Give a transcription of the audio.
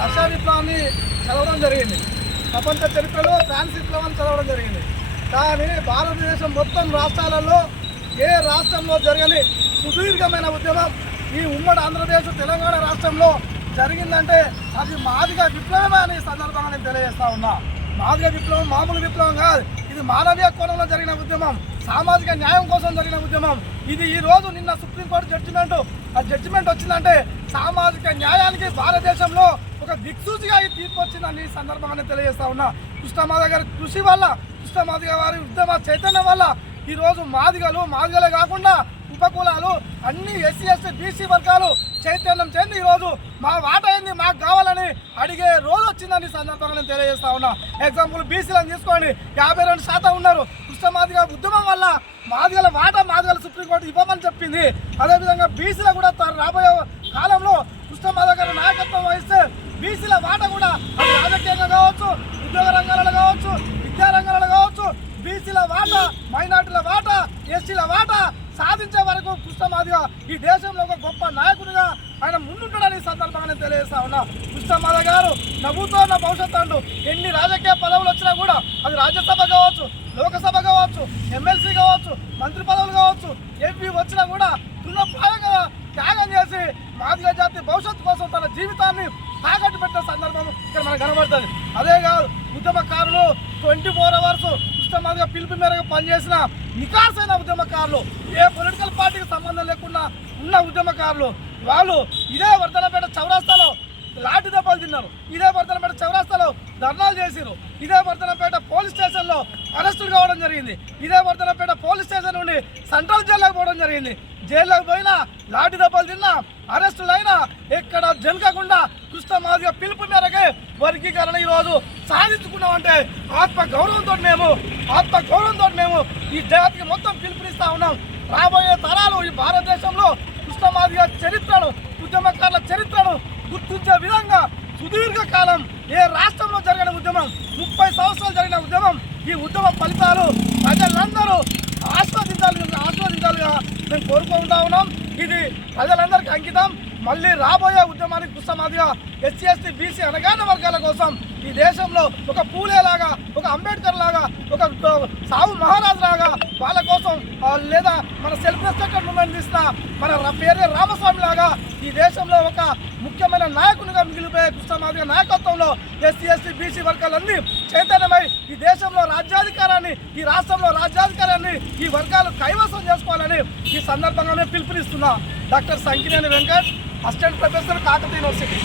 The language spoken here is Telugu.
రష్యా విప్లవాన్ని చదవడం జరిగింది. ప్రపంచ చరిత్రలో ఫ్రాన్స్ విప్లవాన్ని చదవడం జరిగింది. కానీ భారతదేశం మొత్తం రాష్ట్రాలలో ఏ రాష్ట్రంలో జరగని సుదీర్ఘమైన ఉద్యమం ఈ ఉమ్మడి ఆంధ్రప్రదేశ్ తెలంగాణ రాష్ట్రంలో జరిగిందంటే అది మాదిగా విప్లవమే అని సందర్భంగా నేను తెలియజేస్తా ఉన్నా. మాదిగ విప్లవం మామూలు విప్లవం కాదు. ఇది మానవీయ కోణంలో జరిగిన ఉద్యమం. సామాజిక న్యాయం కోసం జరిగిన ఉద్యమం. ఇది ఈ రోజు నిన్న సుప్రీంకోర్టు జడ్జిమెంట్ ఆ జడ్జిమెంట్ వచ్చిందంటే సామాజిక న్యాయానికి భారతదేశంలో ఒక దిక్సూచిగా ఈ తీర్పు వచ్చిందని ఈ సందర్భంగా తెలియజేస్తా ఉన్నా. కృష్ణమాధ గారి కృషి వల్ల కృష్ణమాధ గారి ఉద్యమ చైతన్యం వల్ల ఈరోజు మాదిగలు మాదిగలే కాకుండా ఉపకులాలు అన్ని ఎస్సీ ఎస్టీ బీసీ వర్గాలు చైతన్యం చెంది ఈరోజు మా వాట ఏంది మాకు కావాలని అడిగే రోజు వచ్చిందని సందర్భంగా నేను తెలియజేస్తా ఉన్నా. ఎగ్జాంపుల్ బీసీలను తీసుకోండి యాభై రెండు శాతం ఉన్నారు. కృష్ణమాదిగ ఉద్యమం వల్ల మాదిగల వాట మాదిగల సుప్రీంకోర్టు ఇవ్వమని చెప్పింది. అదేవిధంగా బీసీలు కూడా రాబోయే కాలంలో బీసీల వాట కూడా అది రాజకీయంగా కావచ్చు ఉద్యోగ రంగాలలో కావచ్చు విద్యా రంగాలలో కావచ్చు బీసీల వాట మైనార్టీల వాట ఎస్సీల వాట సాధించే వరకు కృష్ణమాదిగా ఈ దేశంలో ఒక గొప్ప నాయకుడిగా ఆయన ముందుంటాడని ఈ సందర్భంగా నేను తెలియజేస్తా ఉన్నా. కృష్ణమాధ గారు నవ్వుతో నా భవిష్యత్తు అంటూ ఎన్ని రాజకీయ పదవులు వచ్చినా కూడా అది రాజ్యసభ కావచ్చు లోకసభ కావచ్చు ఎమ్మెల్సీ కావచ్చు మంత్రి పదవులు కావచ్చు ఎంపీ వచ్చినా కూడా తృణప్రాయంగా త్యాగం చేసి మాదిగ జాతి భవిష్యత్తు కోసం తన జీవితాన్ని తాకట్టు పెట్టిన సందర్భం ఇక్కడ మనకు కనబడుతుంది. అదే కాదు ఉద్యమకారులు ట్వంటీ ఫోర్ అవర్స్ కృష్ణమాదిగా పిలుపు మేరకు పనిచేసిన నికాసైన ఉద్యమకారులు ఏ పొలిటికల్ పార్టీకి సంబంధం లేకుండా ఉన్న ఉద్యమకారులు వాళ్ళు ఇదే వర్ధనపేట చౌరాస్తాలో లాఠీ దెబ్బలు తిన్నారు. ఇదే వర్ధనపేట చౌరాస్తాలో ధర్నాలు చేసిరు ఇదే వర్ధనపేట పోలీస్ స్టేషన్లో అరెస్టులు కావడం జరిగింది. ఇదే వర్ధనపేట పోలీస్ స్టేషన్ నుండి సెంట్రల్ జైల్లోకి పోవడం జరిగింది. జైల్లోకి పోయినా లాఠీ దెబ్బలు తిన్నా అరెస్టులు అయినా ఎక్కడ జనకకుండా సమాజ పిలుపు మేరకే వర్గీకరణ ఈరోజు సాధించుకున్నామంటే ఆత్మ గౌరవంతో మేము ఆత్మ గౌరవంతో మేము ఈ జాతికి మొత్తం పిలుపునిస్తా ఉన్నాం. రాబోయే తరాలు ఈ భారతదేశంలో కృష్ణమాదిగా చరిత్రను ఉద్యమకారుల చరిత్రను గుర్తించే విధంగా సుదీర్ఘకాలం ఏ రాష్ట్రంలో జరిగిన ఉద్యమం ముప్పై సంవత్సరాలు జరిగిన ఉద్యమం ఈ ఉద్యమ ఫలితాలు ప్రజలందరూ ఆస్వాదించాలి ఆస్వాదించాలిగా మేము కోరుకుంటా ఉన్నాం. ఇది ప్రజలందరికీ అంకితం. మళ్ళీ రాబోయే ఉద్యమానికి కృష్ణమాదిగా ఎస్సీ ఎస్టీ బీసీ అనగాన వర్గాల కోసం ఈ దేశంలో ఒక పూలేలాగా ఒక అంబేద్కర్ లాగా ఒక సావు మహారాజ్ లాగా వాళ్ళ కోసం లేదా మన సెల్ఫ్ రెస్పెక్టెడ్ మూమెంట్ తీసిన మన ర- పేరే రామస్వామి లాగా ఈ దేశంలో ఒక ముఖ్యమైన నాయకునిగా మిగిలిపోయే కృష్ణమాదిగ నాయకత్వంలో ఎస్సీ ఎస్టీ బీసీ వర్గాలన్నీ చైతన్యమై ఈ దేశంలో రాజ్యాధికారాన్ని ఈ రాష్ట్రంలో రాజ్యాధికారాన్ని ఈ వర్గాలు కైవసం చేసుకోవాలని ఈ సందర్భంగానే పిలుపునిస్తున్నా doctor Sankineni Venkat. Assistant professor Kakatiya university.